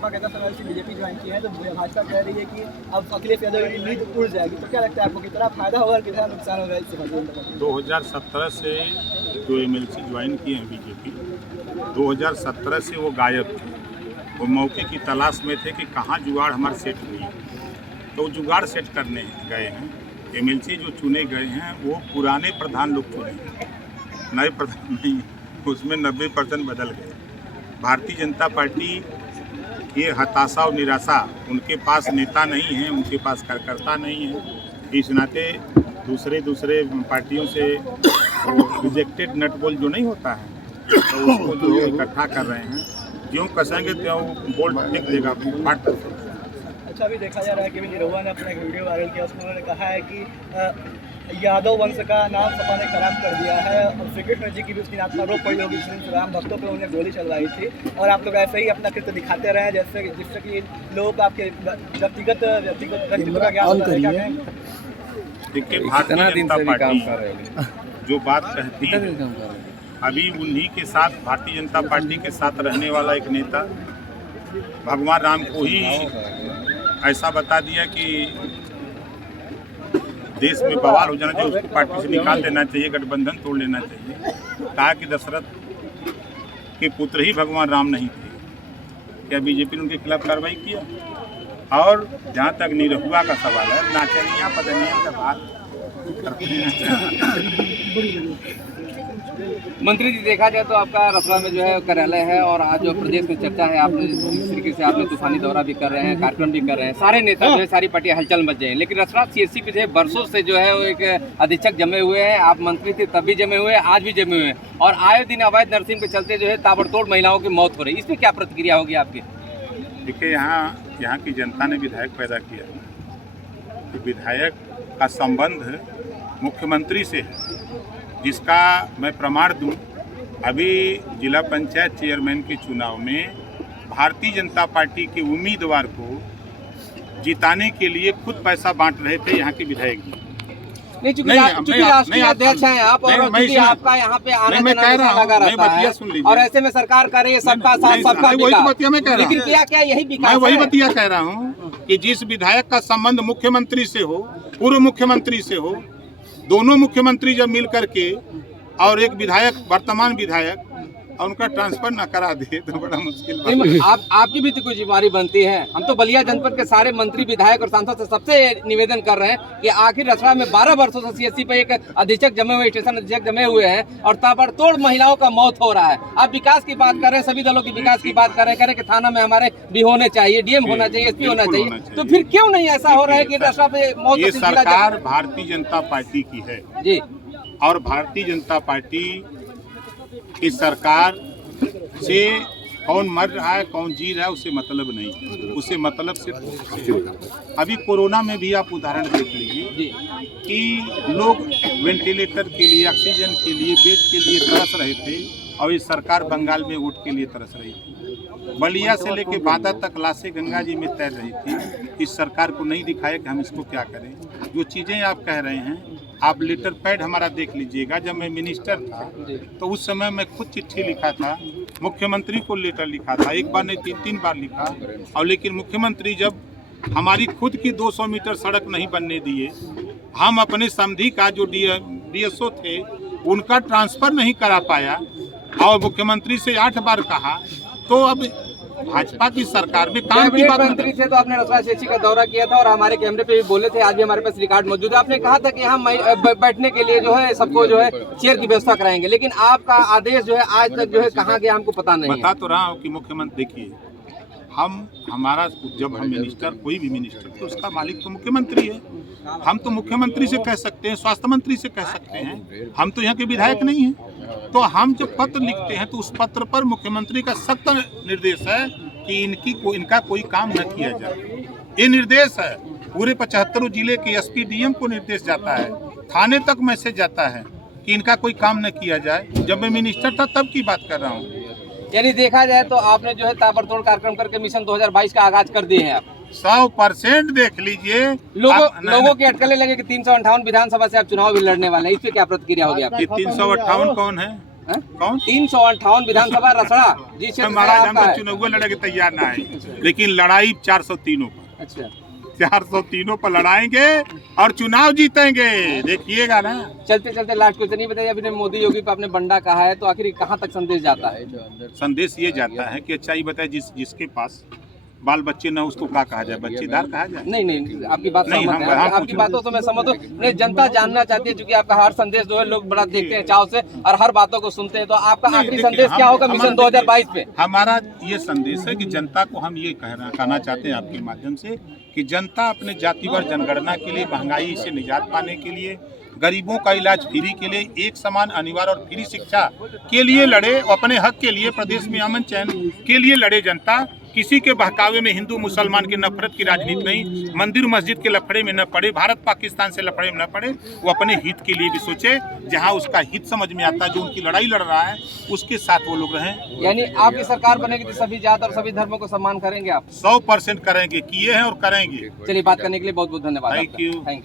सपा कहता समय से बीजेपी ज्वाइन की है, तो भाजपा कह रही है कि अब अखिलेश यादव की नींद उड़ जाएगी, तो क्या लगता है आपको कितना फायदा होगा और कितना नुकसान होगा इससे? 2017 से जो एमएलसी ज्वाइन किए हैं बीजेपी, 2017 से वो गायब थे। वो मौके की तलाश में थे कि कहाँ जुगाड़ हमारे सेट हुई, तो जुगाड़ सेट करने गए हैं। एमएलसी जो चुने गए हैं वो पुराने प्रधान लोग चुने हैं, नए प्रधान नहीं, उसमें 90% बदल गए। भारतीय जनता पार्टी ये हताशा और निराशा, उनके पास नेता नहीं है, उनके पास कार्यकर्ता नहीं है, इस नाते दूसरे पार्टियों से रिजेक्टेड नट बोल्ट जो नहीं होता है, तो उसको जो इकट्ठा कर रहे हैं। ज्यों कसेंगे त्यों बोल्ट टिक देगा, फाट। अच्छा, अभी देखा जा रहा है कि निरहुआ ने अपना एक वीडियो वायरल किया, उसमें उन्होंने कहा है कि यादव वंश का नाम सपा ने खराब कर दिया है, और श्री कृष्ण जी की भी उसकी नाम पर आरोप पड़ी होगी, राम भक्तों पर उन्हें गोली चलवाई थी, और आप लोग ऐसे ही अपना कृत्य दिखाते रहे जिससे कि लोगों को आपके व्यक्तिगत का ज्ञान होता है। देखिए, भारतीय जनता पार्टी जो बात कहती है, अभी उन्हीं के साथ, भारतीय जनता पार्टी के साथ रहने वाला एक नेता भगवान राम को ही ऐसा बता दिया कि देश में बवाल हो जाना चाहिए, उसको पार्टी से निकाल देना चाहिए, गठबंधन तोड़ लेना चाहिए। कहा कि दशरथ के पुत्र ही भगवान राम नहीं थे। क्या बीजेपी ने उनके खिलाफ कार्रवाई किया? और जहाँ तक निरहुआ का सवाल है, नाचनिया पदनिया का बात मंत्री जी, देखा जाए तो आपका रसुआ में जो है कार्यालय है, और आज जो प्रदेश में चर्चा है, आपने जिस तरीके से आपने तूफानी दौरा भी कर रहे हैं, कार्यक्रम भी कर रहे हैं, सारे नेता जो है, सारी पार्टियां हलचल मच गए हैं, लेकिन रसुआ सीएससी पे जो है बरसों से जो है वो एक अधीक्षक जमे हुए हैं। आप मंत्री थे तब भी जमे हुए हैं, आज भी जमे हुए हैं, और आए दिन अवैध नर्सिंग के चलते जो है ताबड़तोड़ महिलाओं की मौत हो रही है। इस पर क्या प्रतिक्रिया होगी आपकी? देखिए, यहाँ की जनता ने विधायक पैदा किया, तो विधायक का संबंध मुख्यमंत्री से है, जिसका मैं प्रमाण दूं। अभी जिला पंचायत चेयरमैन के चुनाव में भारतीय जनता पार्टी के उम्मीदवार को जिताने के लिए खुद पैसा बांट रहे थे यहाँ के विधायक जी। नहीं, चूंकि राष्ट्रीय अध्यक्ष हैं आप, और चूंकि आपका यहाँ पे आना जाना लगा रहता है, और ऐसे में सरकार कर रही है सबका साथ सबका विकास, लेकिन क्या यही विकास? मैं वही बतिया कह रहा हूँ कि जिस विधायक का संबंध मुख्यमंत्री से हो, पूर्व मुख्यमंत्री से हो, दोनों मुख्यमंत्री जब मिल करके और एक विधायक, वर्तमान विधायक, और उनका ट्रांसफर न करा दे तो बड़ा मुश्किल बात है। आपकी भी तो कोई जिम्मेदारी बनती है। हम तो बलिया जनपद के सारे मंत्री, विधायक और सांसद से सबसे निवेदन कर रहे हैं कि आखिर रसुआ में 12 वर्षों से सीएससी पे एक अधीक्षक जमे हुए, स्टेशन अधीक्षक जमे हुए हैं, और ताबड़तोड़ महिलाओं का मौत हो रहा है। आप विकास की बात कर रहे हैं, सभी दलों की विकास की बात कर रहे हैं, कह रहे हैं कि थाना में हमारे भी होने चाहिए, डीएम होना चाहिए, एसपी होना चाहिए, तो फिर क्यों नहीं ऐसा हो रहा है कि रसुआ पे मौत? ये सरकार भारतीय जनता पार्टी की है जी, और भारतीय जनता पार्टी की सरकार से कौन मर रहा है, कौन जी रहा है, उससे मतलब नहीं, उससे मतलब सिर्फ अभी कोरोना में भी आप उदाहरण देख लीजिए कि लोग वेंटिलेटर के लिए, ऑक्सीजन के लिए, बेड के लिए तरस रहे थे, और ये सरकार बंगाल में वोट के लिए तरस रही थी। बलिया से लेके बांदा तक लाशें गंगा जी में तैर रही थी। इस सरकार को नहीं दिखाया कि हम इसको क्या करें। जो चीज़ें आप कह रहे हैं, आप लेटर पैड हमारा देख लीजिएगा। जब मैं मिनिस्टर था तो उस समय मैं खुद चिट्ठी लिखा था, मुख्यमंत्री को लेटर लिखा था, एक बार नहीं 3 बार लिखा, और लेकिन मुख्यमंत्री जब हमारी खुद की 200 मीटर सड़क नहीं बनने दिए, हम अपने समधी का जो डीएसओ थे उनका ट्रांसफ़र नहीं करा पाया, और मुख्यमंत्री से 8 बार कहा, तो अब भाजपा की सरकार में काम की बात। मंत्री थे तो आपने रसुआ सीएससी का दौरा किया था, और हमारे कैमरे पे भी बोले थे, आज भी हमारे पास रिकॉर्ड मौजूद है। आपने कहा था कि हम बैठने के लिए जो है सबको जो है चेयर की व्यवस्था कराएंगे, लेकिन आपका आदेश जो है आज तक जो है कहाँ गया हमको पता नहीं। बता तो रहा हूँ कि मुख्यमंत्री, देखिए, हमारा जब हम मिनिस्टर, कोई भी मिनिस्टर, तो उसका मालिक तो मुख्यमंत्री है। हम तो मुख्यमंत्री से कह सकते हैं, स्वास्थ्य मंत्री से कह सकते हैं, हम तो यहाँ के विधायक नहीं हैं। तो हम जब पत्र लिखते हैं तो उस पत्र पर मुख्यमंत्री का सख्त निर्देश है कि इनका कोई काम न किया जाए। ये निर्देश है, पूरे 75 जिले के एसपी डीएम को निर्देश जाता है, थाने तक मैसेज जाता है कि इनका कोई काम न किया जाए। जब मैं मिनिस्टर था तब की बात कर रहा हूँ। यानी देखा जाए तो आपने जो है ताबड़तोड़ कार्यक्रम करके मिशन 2022 का आगाज कर दिए हैं आप। 100% देख लीजिए। लोगों की अटकलें लगे कि 358 विधानसभा से आप चुनाव भी लड़ने वाले हैं, इस पे क्या प्रतिक्रिया होगी आपकी? 358 कौन है? कौन 358 विधानसभा रसड़ा जी क्षेत्र महाराज, हम आपका तो है। चुनाव लड़े के तैयार ना है, लेकिन लड़ाई 403 पर, अच्छा 403 पर लड़ाएंगे और चुनाव जीतेंगे, देखिएगा ना। चलते चलते लास्ट क्वेश्चन ये बताइए, अभी मोदी योगी पे आपने बंडा कहा है, तो आखिर कहाँ तक संदेश जाता है? संदेश ये जाता है कि अच्छा ये बताए जिसके पास बाल बच्चे न उसको क्या कहा जाए, बच्चेदार कहा जाए। नहीं आपकी बात नहीं, सहमत हम है, आपकी पूछो। बातों से मैं समझ हूँ। नहीं, जनता जानना चाहती है, क्योंकि आपका हर संदेश जो है लोग बड़ा देखते हैं चाव से और हर बातों को सुनते हैं, तो आपका नहीं, आखिरी देखिए, संदेश क्या होगा मिशन 2022 पे? हमारा ये संदेश है कि जनता को हम ये कहना चाहते हैं आपके माध्यम से कि जनता अपने जातिवार जनगणना के लिए, महंगाई से निजात पाने के लिए, गरीबों का इलाज फ्री के लिए, एक समान अनिवार्य और फ्री शिक्षा के लिए लड़े, अपने हक के लिए, प्रदेश में अमन चैन के लिए लड़े जनता। किसी के बहकावे में हिंदू मुसलमान की नफरत की राजनीति नहीं, मंदिर मस्जिद के लफड़े में न पड़े, भारत पाकिस्तान से लफड़े में न पड़े, वो अपने हित के लिए भी सोचे, जहां उसका हित समझ में आता है, जो उनकी लड़ाई लड़ रहा है उसके साथ वो लोग रहें। यानी आपकी सरकार बनेगी तो सभी जात और सभी धर्मों को सम्मान करेंगे आप? 100% करेंगे, किए हैं और करेंगे। चलिए, बात करने के लिए बहुत बहुत धन्यवाद। Thank you. Thank you.